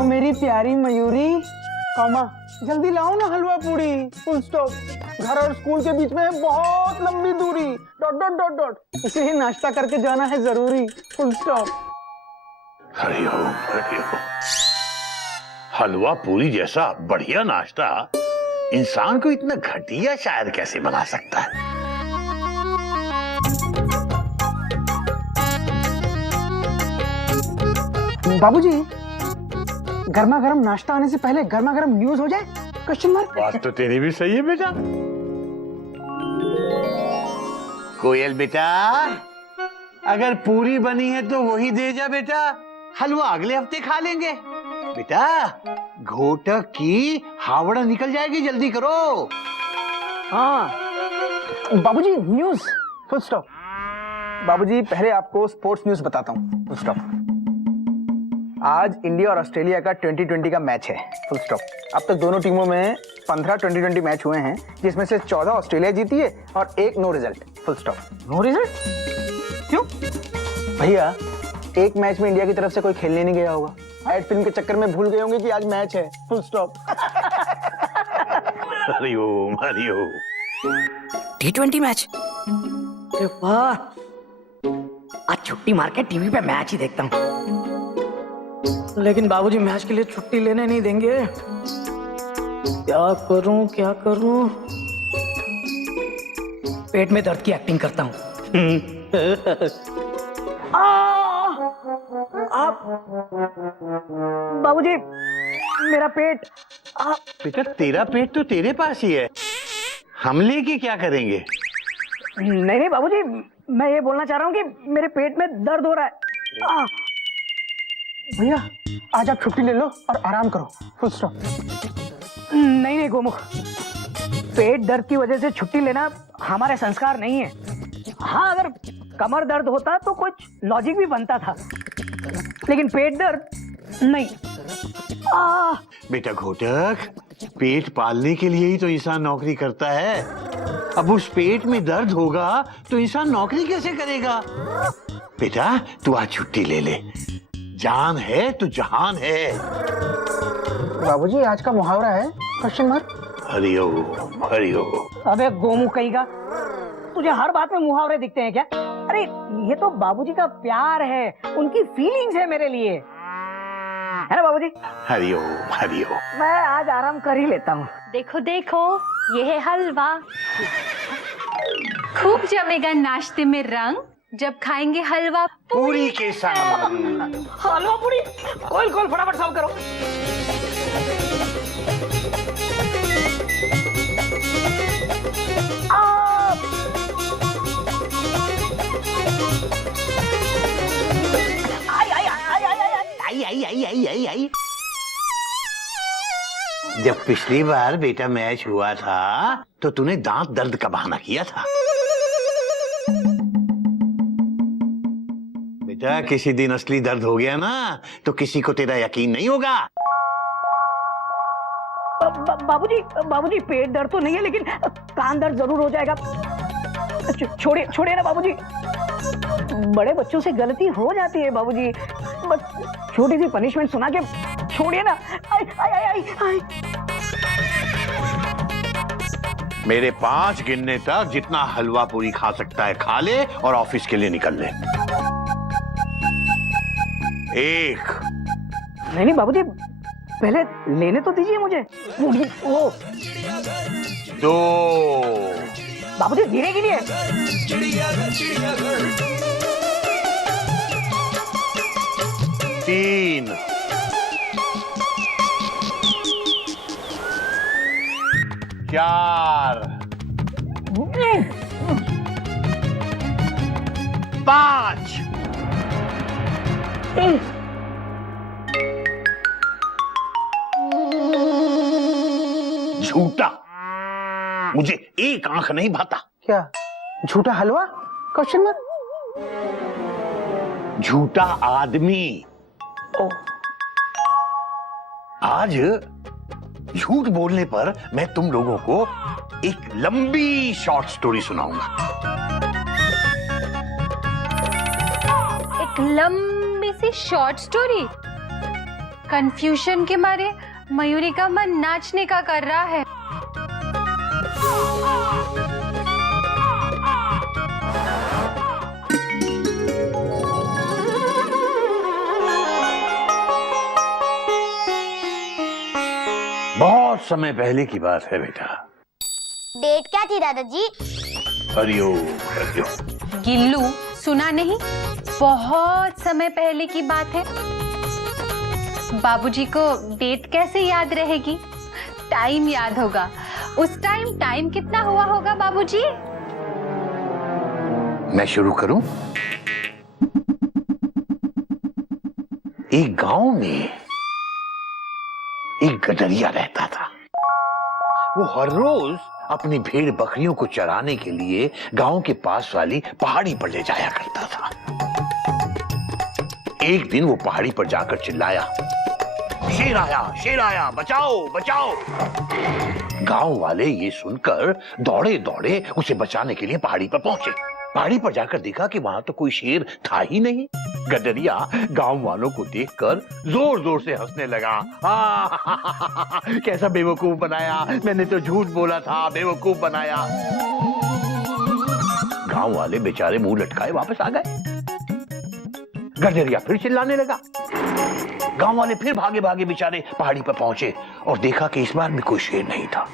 ओ मेरी प्यारी मयूरी, कॉमा जल्दी लाओ ना हलवा पूरी, फुल स्टॉप। घर और स्कूल के बीच में है बहुत लंबी दूरी, डॉट डॉट डॉट डॉट, इसलिए नाश्ता करके जाना है जरूरी, फुल स्टॉप। हरिओम हरिओम। हलवा पूरी जैसा बढ़िया नाश्ता इंसान को इतना घटिया शायर कैसे बना सकता है? बाबूजी, गर्मा गर्म नाश्ता आने से पहले गर्मा गर्म न्यूज हो जाए? Question mark. बात तो तेरी भी सही है बेटा। कोयल बेटा, अगर पूरी बनी है तो वही दे जा बेटा, हलवा अगले हफ्ते खा लेंगे। बेटा, घोटक की हावड़ा निकल जाएगी, जल्दी करो। हाँ बाबूजी, न्यूज, फुल स्टॉप। बाबूजी, पहले आपको स्पोर्ट्स न्यूज बताता हूँ, फुल स्टॉप। आज इंडिया और ऑस्ट्रेलिया का 2020 का मैच है, फुल स्टॉप। अब तक दोनों टीमों में 15 2020 मैच हुए हैं, जिसमें से 14 ऑस्ट्रेलिया जीती है और 1 no result, full stop. No result क्यों? भैया, एक मैच में इंडिया की तरफ से कोई खेलने नहीं गया होगा, एड फिल्म के चक्कर में भूल गए होंगे कि आज मैच है, full stop. Hariom Hariom. T20 match, अरे वाह, आज छुट्टी मार के टीवी पे मैच ही देखता हूँ। लेकिन बाबूजी मैच के लिए छुट्टी लेने नहीं देंगे। क्या करूं क्या करूं? पेट में दर्द की एक्टिंग करता हूं। बाबूजी, मेरा पेट। बेटा, तेरा पेट तो तेरे पास ही है, हम लेके क्या करेंगे? नहीं नहीं बाबूजी, मैं ये बोलना चाह रहा हूँ कि मेरे पेट में दर्द हो रहा है। भैया, आज आप छुट्टी ले लो और आराम करो, फुल स्टॉप। नहीं नहीं गोमुख, पेट दर्द की वजह से छुट्टी लेना हमारे संस्कार नहीं है। हाँ, अगर कमर दर्द होता तो कुछ लॉजिक भी बनता था, लेकिन पेट दर्द नहीं। बेटा घोटक, पेट पालने के लिए ही तो इंसान नौकरी करता है। अब उस पेट में दर्द होगा तो इंसान नौकरी कैसे करेगा? बेटा, तू आज छुट्टी ले ले, जान है तो जहान है। बाबूजी, आज का मुहावरा है, क्वेश्चन मार्क। हरिओम हरिओम। अबे गोमुख कहीगा, तुझे हर बात में मुहावरे दिखते हैं क्या? अरे ये तो बाबूजी का प्यार है, उनकी फीलिंग्स है मेरे लिए, है ना बाबूजी? हरिओम हरिओम। मैं आज आराम कर ही लेता हूँ। देखो देखो, ये है हलवा, खूब जमेगा नाश्ते में रंग, जब खाएंगे हलवा पूरी के संग। हलवा पूरी, खोल खोल फटाफट सर्व करो। आई। जब पिछली बार बेटा मैच हुआ था तो तूने दांत दर्द का बहाना किया था। बेटा, किसी दिन असली दर्द हो गया ना तो किसी को तेरा यकीन नहीं होगा। बाबूजी पेट दर्द तो नहीं है, लेकिन कान दर्द जरूर हो जाएगा। छोड़िए छोड़िए ना बाबूजी, बड़े बच्चों से गलती हो जाती है बाबूजी, बस छोटी सी पनिशमेंट सुना के छोड़िए ना। आई। मेरे 5 गिनने तक जितना हलवा पूरी खा सकता है खा ले और ऑफिस के लिए निकल ले। 1। नहीं बाबूजी, पहले लेने तो दीजिए मुझे। 2। बाबूजी धीरे गिनिए। 3। 4। 5। झूठा, मुझे एक आंख नहीं भाता। क्या झूठा हलवा, क्वेश्चन मार्क। झूठा आदमी। आज झूठ बोलने पर मैं तुम लोगों को एक लंबी शॉर्ट स्टोरी सुनाऊंगा। एक लंबी सी शॉर्ट स्टोरी? कंफ्यूजन के मारे मयूरी का मन नाचने का कर रहा है। बहुत समय पहले की बात है बेटा। डेट क्या थी दादाजी? हरिओम हरिओम। गिल्लू, सुना नहीं? बहुत समय पहले की बात है। बाबूजी को डेट कैसे याद रहेगी? टाइम याद होगा। उस टाइम कितना हुआ होगा बाबूजी? मैं शुरू करूं? एक गांव में एक गडरिया रहता था। वो हर रोज अपनी भेड़ बकरियों को चराने के लिए गांव के पास वाली पहाड़ी पर ले जाया करता था। एक दिन वो पहाड़ी पर जाकर चिल्लाया, शेर आया, बचाओ बचाओ। गांव वाले ये सुनकर दौड़े दौड़े उसे बचाने के लिए पहाड़ी पर पहुंचे। पहाड़ी पर जाकर देखा कि वहां तो कोई शेर था ही नहीं। गडरिया गांव वालों को देखकर जोर जोर से हंसने लगा। कैसा बेवकूफ बनाया, मैंने तो झूठ बोला था, बेवकूफ बनाया। गांव वाले बेचारे मुंह लटकाए वापस आ गए। गडरिया फिर चिल्लाने लगा। गांव वाले फिर भागे भागे बेचारे पहाड़ी पर पहुंचे और देखा कि इस बार भी कोई शेर नहीं था।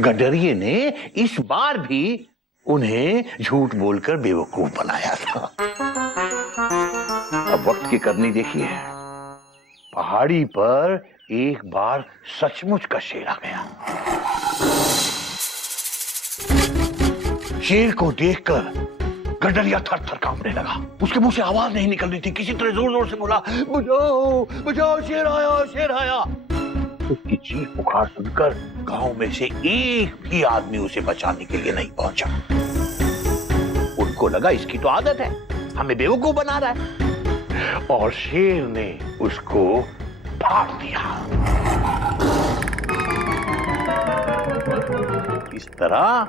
गडरिये ने इस बार भी उन्हें झूठ बोलकर बेवकूफ बनाया था। अब वक्त की करनी देखिए। पहाड़ी पर एक बार सचमुच का शेर आ गया। शेर को देखकर गडरिया थर थर कांपने लगा। उसके मुंह से आवाज नहीं निकल रही थी। किसी तरह जोर जोर से बोला, बचाओ बचाओ, शेर आया शेर आया। उसकी चीख पुकार सुनकर गांव में से एक भी आदमी उसे बचाने के लिए नहीं पहुंचा। उनको लगा इसकी तो आदत है, हमें बेवकूफ बना रहा है, और शेर ने उसको फाड़ दिया। इस तरह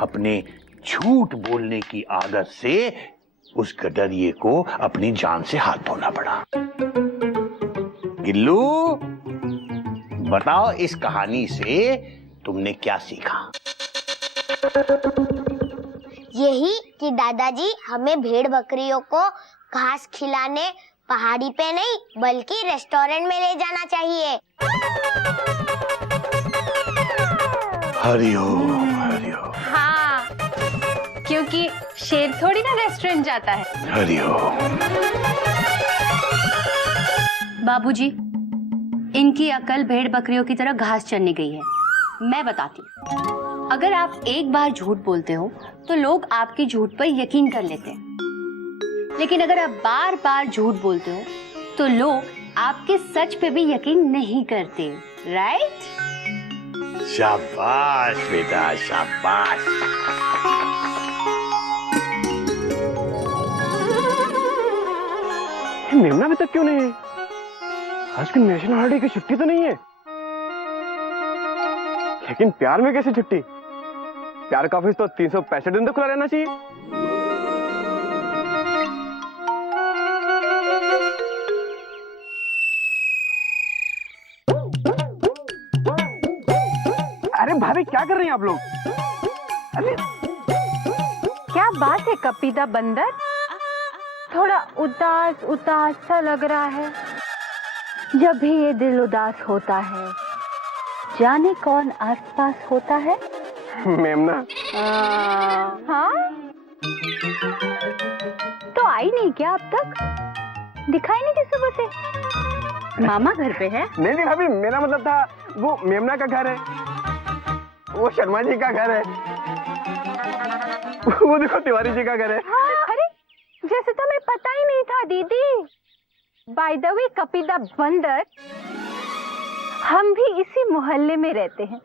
अपने झूठ बोलने की आदत से उस गडरिये को अपनी जान से हाथ धोना पड़ा। गिल्लू, बताओ इस कहानी से तुमने क्या सीखा? यही कि दादाजी हमें भेड़ बकरियों को घास खिलाने पहाड़ी पे नहीं बल्कि रेस्टोरेंट में ले जाना चाहिए। हरिओम हरिओम। हाँ, क्योंकि शेर थोड़ी ना रेस्टोरेंट जाता है। हरिओम। बाबूजी, इनकी अकल भेड़ बकरियों की तरह घास चरने गई है। मैं बताती हूँ, अगर आप एक बार झूठ बोलते हो तो लोग आपके झूठ पर यकीन कर लेते हैं, लेकिन अगर आप बार बार झूठ बोलते हो तो लोग आपके सच पे भी यकीन नहीं करते। राइट? शाबाश बेटा, शाबाश। मेमना अभी तक क्यों नहीं है? आज की नेशनल हॉलिडे की छुट्टी तो नहीं है, लेकिन प्यार में कैसे छुट्टी? प्यार का ऑफिस तो 365 दिन तो खुला रहना चाहिए। अरे भाभी, क्या कर रही हैं आप लोग? अरे क्या बात है कपीदा बंदर? थोड़ा उदास उदास सा लग रहा है। जब भी ये दिल उदास होता है, जाने कौन आसपास होता है? मेमना, हाँ? तो आई नहीं क्या अब तक? दिखाई नहीं दी सुबह से। मामा घर पे है? नहीं नहीं भाभी, मेरा मतलब था वो मेमना का घर है, वो शर्मा जी का घर है, वो देखो तिवारी जी का घर है। हाँ, अरे जैसे तो मैं पता ही नहीं था दीदी। बाय द वे कपीदा बंदर, हम भी इसी मोहल्ले में रहते हैं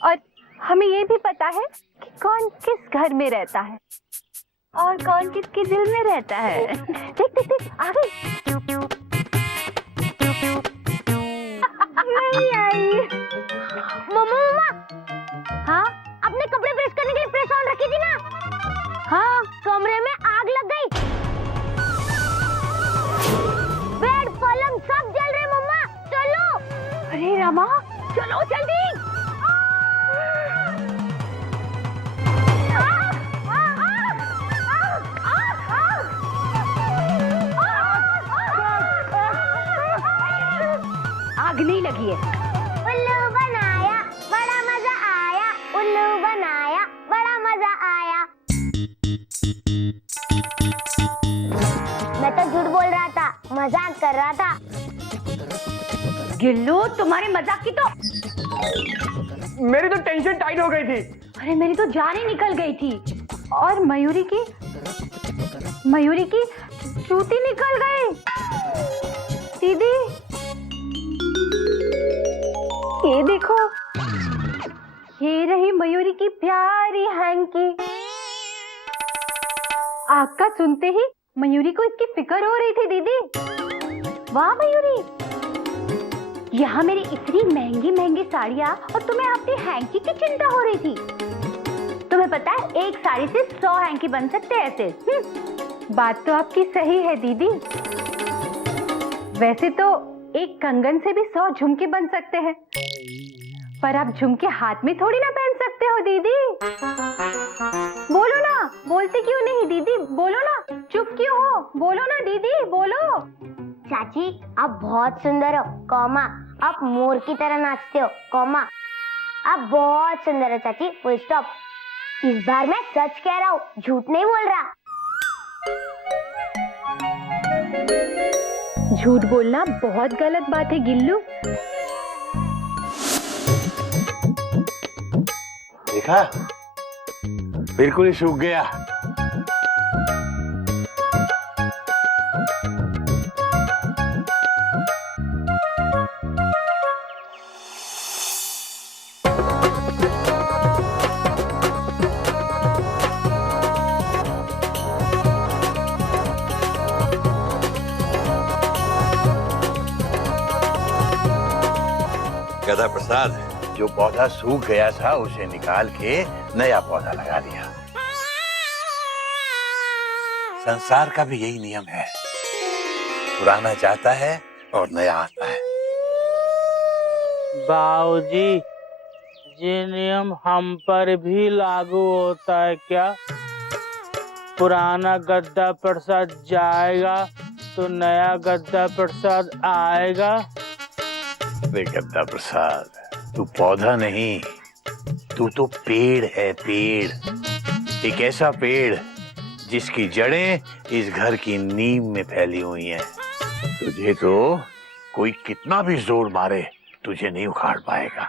और हमें ये भी पता है कि कौन किस घर में रहता है और कौन किसके दिल में रहता है। देख देख देख, आ गई। नहीं आई। मम्मा, हाँ अपने कपड़े प्रेस करने के लिए प्रेस ऑन रखी थी ना? हाँ, कमरे में आग लग गई। लो जल्दी। आग नहीं लगी है। उल्लू बनाया, बड़ा मजा आया। उल्लू बनाया, बड़ा मजा आया। मैं तो झूठ बोल रहा था, मजाक कर रहा था। गिल्लू तुम्हारे मजाक की तो मेरी तो टेंशन टाइट हो गई थी। अरे मेरी तो जान ही निकल गई थी। और मयूरी की जूती निकल गई। दीदी ये देखो, ये रही मयूरी की प्यारी हैंकी। आग का सुनते ही मयूरी को इसकी फिक्र हो रही थी। दीदी वाह मयूरी, यहाँ मेरी इतनी महंगी महंगी साड़ियाँ और तुम्हें अपनी हैंकी की चिंता हो रही थी। तुम्हें पता है एक साड़ी से 100 हैंकी बन सकते हैं ऐसे। बात तो आपकी सही है दीदी। वैसे तो एक कंगन से भी 100 झुमके बन सकते हैं, पर आप झुमके हाथ में थोड़ी ना पहन सकते हो दीदी। बोलो ना, बोलते क्यों नहीं दीदी? बोलो ना, चुप क्यों हो? बोलो ना दीदी, बोलो। चाची आप बहुत सुंदर हो, कॉमा। आप मोर की तरह नाचते हो, कॉमा। आप बहुत सुंदर हो चाची, फुल स्टॉप। इस बार मैं सच कह रहा हूँ, झूठ नहीं बोल रहा। झूठ बोलना बहुत गलत बात है गिल्लू। देखा, बिल्कुल ही सूख गया। गधा प्रसाद, जो पौधा सूख गया था उसे निकाल के नया पौधा लगा दिया। संसार का भी यही नियम है, पुराना जाता है और नया आता है। बाबूजी, ये नियम हम पर भी लागू होता है क्या? पुराना गद्दा प्रसाद जाएगा तो नया गद्दा प्रसाद आएगा? अरे गद्दा प्रसाद, तू पौधा नहीं, तू तो पेड़ है। पेड़, एक ऐसा पेड़ जिसकी जड़ें इस घर की नींव में फैली हुई हैं। तुझे तो कोई कितना भी जोर मारे तुझे नहीं उखाड़ पाएगा।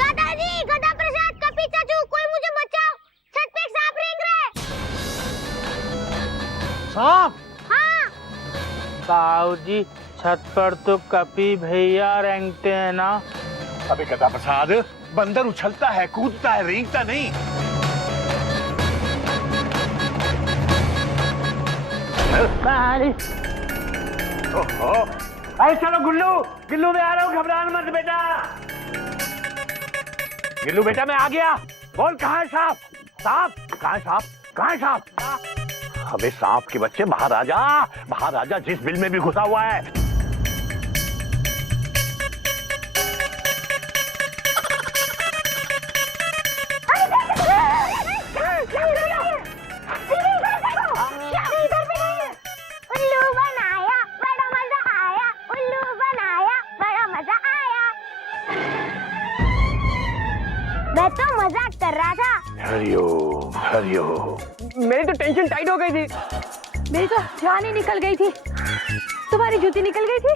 दादाजी, गधा प्रसाद, कपी चाचू, कोई मुझे बचाओ। छत पे एक सांप रेंग रहा है। सांप? हाँ। बाबूजी, छत पर तो कपी भैया रेंगते हैं ना। अबे गद्दा प्रसाद, बंदर उछलता है, कूदता है, रेंगता नहीं। ओहो, अरे चलो गुल्लू, गिल्लू मैं आ रहा हूँ, घबराना मत बेटा। गिल्लू बेटा मैं आ गया। बोल, कहाँ है सांप? सांप कहाँ है? सांप कहाँ है? सांप? अबे सांप के बच्चे, बाहर आ जा, बाहर आ जा, जिस बिल में भी घुसा हुआ है। उल्लू बनाया, बड़ा मजा आया। उल्लू बनाया, बड़ा मजा आया। मैं तो मजाक कर रहा था। हरिओम हरिओम। मेरी तो टेंशन टाइट हो गई थी। मेरी तो जान ही निकल गई थी। तुम्हारी जूती निकल गई थी?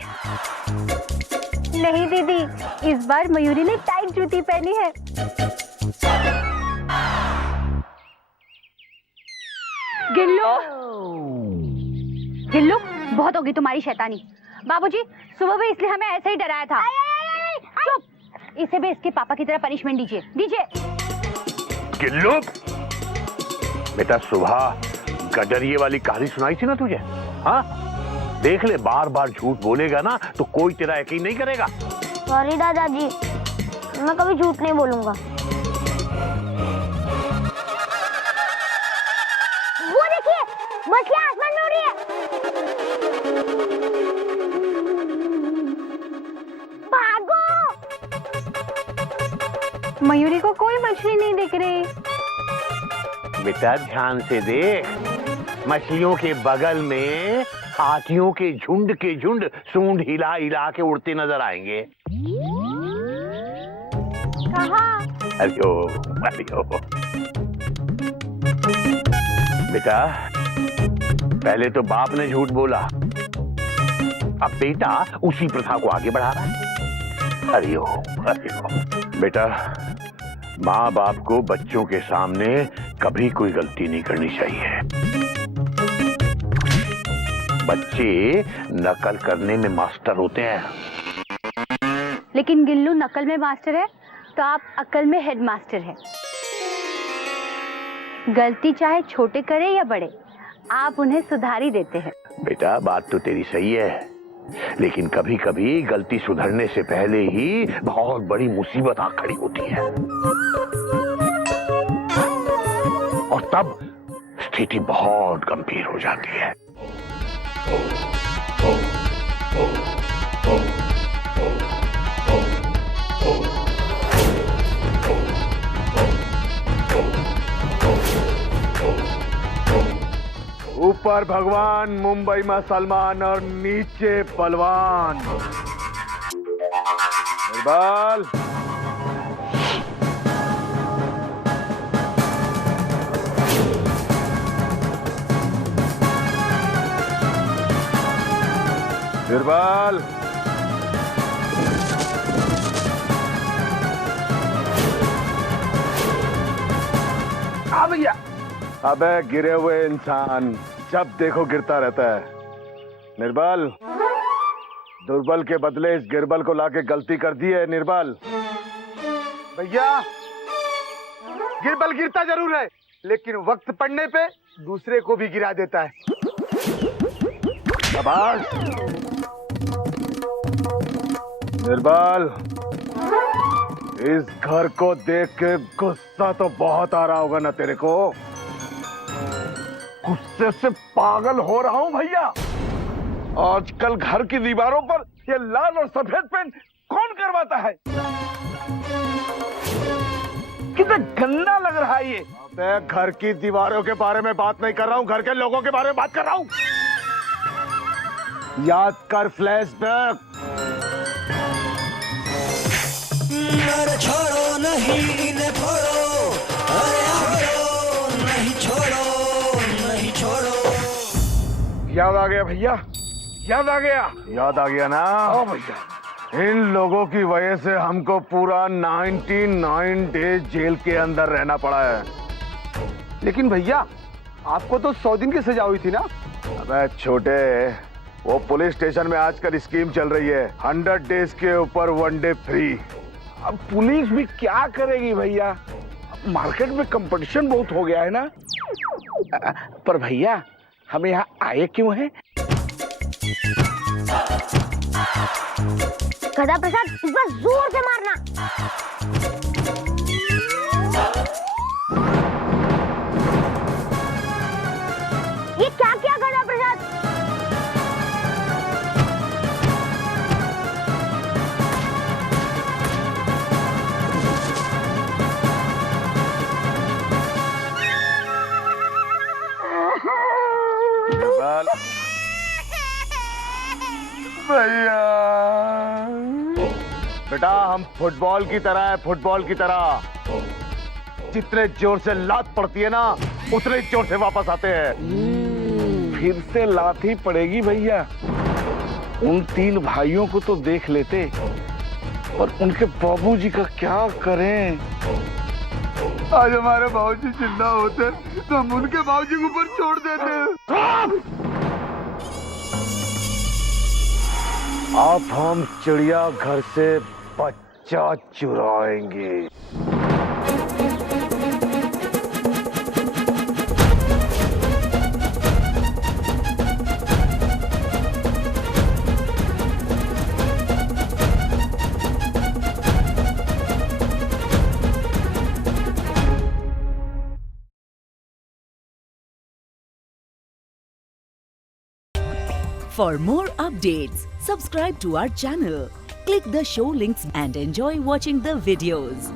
नहीं दीदी, इस बार मयूरी ने टाइट जूती पहनी है। गिल्लू, बहुत होगी तुम्हारी शैतानी। बाबूजी, सुबह भी इसलिए हमें ऐसे ही डराया था। चुप, इसे भी इसके पापा की तरह पनिशमेंट दीजिए। गिल्लू बेटा, सुबह गडरिये वाली कहानी सुनाई थी ना तुझे? हाँ, देख ले, बार बार झूठ बोलेगा ना तो कोई तेरा यकीन नहीं करेगा। सॉरी दादाजी, मैं कभी झूठ नहीं बोलूंगा। वो देखिए, मछलियां आसमान में उड़ रही है। भाग मयूरी को कोई मछली नहीं दिख रही। बेटा ध्यान से देख, मछलियों के बगल में हाथियों के झुंड सूंड हिला हिला के उड़ते नजर आएंगे। कहाँ? अरे ओ। बेटा पहले तो बाप ने झूठ बोला, अब बेटा उसी प्रथा को आगे बढ़ा रहा है। अरे ओ। बेटा माँ बाप को बच्चों के सामने कभी कोई गलती नहीं करनी चाहिए। बच्चे नकल करने में मास्टर होते हैं। लेकिन गिल्लू नकल में मास्टर है तो आप अकल में हेडमास्टर हैं। गलती चाहे छोटे करे या बड़े, आप उन्हें सुधार ही देते हैं। बेटा बात तो तेरी सही है, लेकिन कभी कभी गलती सुधरने से पहले ही बहुत बड़ी मुसीबत आ खड़ी होती है, और तब स्थिति बहुत गंभीर हो जाती है। ऊपर भगवान, मुंबई में सलमान और नीचे बलवान। निर्बाल निर्बाल हाँ भैया। अबे गिरे हुए इंसान जब देखो गिरता रहता है। निर्बल, दुर्बल के बदले इस गिरबल को लाके गलती कर दी है। निर्बल भैया गिरबल गिरता जरूर है, लेकिन वक्त पड़ने पे दूसरे को भी गिरा देता है। शाबाश। निर्बल, इस घर को देख के गुस्सा तो बहुत आ रहा होगा ना तेरे को? गुस्से से पागल हो रहा हूँ भैया। आजकल घर की दीवारों पर ये लाल और सफेद पेंट कौन करवाता है? कितना गंदा लग रहा है ये। मैं घर की दीवारों के बारे में बात नहीं कर रहा हूँ, घर के लोगों के बारे में बात कर रहा हूँ। याद कर फ्लैशबैक। अरे छोड़ो नहीं इन्हें फोड़ो, अरे आओ नहीं छोड़ो नहीं छोड़ो। याद आ गया भैया? याद आ गया? याद आ गया ना? हाँ भैया। इन लोगों की वजह से हमको पूरा 99 डेज जेल के अंदर रहना पड़ा है। लेकिन भैया आपको तो 100 दिन की सजा हुई थी ना? अबे छोटे, वो पुलिस स्टेशन में आजकल स्कीम चल रही है 100 डेज के ऊपर 1 डे फ्री। अब पुलिस भी क्या करेगी भैया, मार्केट में कंपटीशन बहुत हो गया है ना। पर भैया हम यहाँ आए क्यों हैं? गधा प्रसाद इस बार जोर से मारना। ये क्या किया गधा प्रसाद? भैया बेटा, हम फुटबॉल की तरह है, फुटबॉल की तरह। जितने जोर से लात पड़ती है ना, उतने जोर से वापस आते हैं। फिर से लात ही पड़ेगी भैया। उन 3 भाइयों को तो देख लेते, और उनके बाबूजी का क्या करें? आज हमारे बाबूजी जिंदा होते तो हम उनके बाबूजी के ऊपर छोड़ देते। अब हम चिड़िया घर से बच्चा चुराएंगे। For more updates, subscribe to our channel, click the show links and enjoy watching the videos.